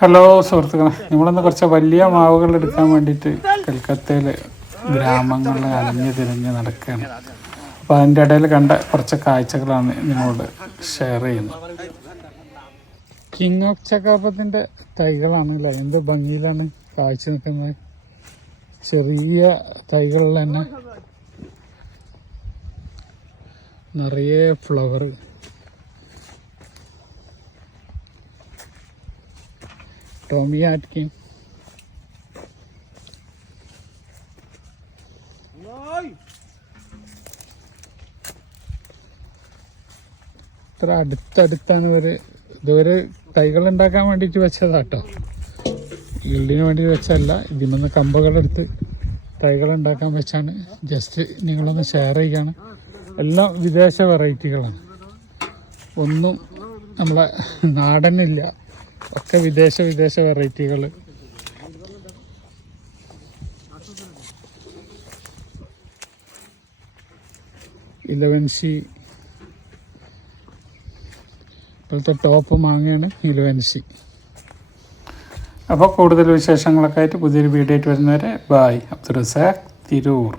Hello സുഹൃത്തുക്കളെ, നമ്മളിന്ന് കുറച്ച് വലിയ മാവുകൾ എടുക്കാൻ വേണ്ടിയിട്ട് കൽക്കത്തയിൽ ഗ്രാമങ്ങളിൽ അലഞ്ഞു തിരിഞ്ഞ് നടക്കുകയാണ്. അപ്പോൾ അതിൻ്റെ ഇടയിൽ കണ്ട കുറച്ച് കാഴ്ചകളാണ് നിങ്ങളോട് ഷെയർ ചെയ്യുന്നത്. കിങ് ഓഫ് ചക്കാപ്പത്തിൻ്റെ തൈകളാണ് അല്ലേ, എന്ത് ഭംഗിയിലാണ് കാഴ്ച നിൽക്കുന്നത്. ചെറിയ തൈകളിൽ തന്നെ നിറയെ ഫ്ലവർ. ടോമി ആറ്റ്കിൻ, ഇത്ര അടുത്തടുത്താണ് ഇതൊരു തൈകൾ ഉണ്ടാക്കാൻ വേണ്ടിയിട്ട് വെച്ചതാട്ടോ, ഈൽഡിന് വേണ്ടി വെച്ചല്ല. ഇതിൽ കമ്പുകളെടുത്ത് തൈകൾ ഉണ്ടാക്കാൻ വെച്ചാണ്. ജസ്റ്റ് നിങ്ങളൊന്ന് ഷെയർ ചെയ്യുകയാണ്. എല്ലാം വിദേശ വെറൈറ്റികളാണ്, ഒന്നും നമ്മളെ നാടനില്ല, ഒക്കെ വിദേശ വെറൈറ്റികൾ. ഇലവൻസി ഇപ്പോഴത്തെ ടോപ്പ് മാങ്ങയാണ് ഇലവൻസി. അപ്പോൾ കൂടുതൽ വിശേഷങ്ങളൊക്കെ ആയിട്ട് പുതിയൊരു വീഡിയോ ആയിട്ട് വരുന്നവരെ ബായ്. അബ്ദുൾ റസാഖ്, തിരൂർ.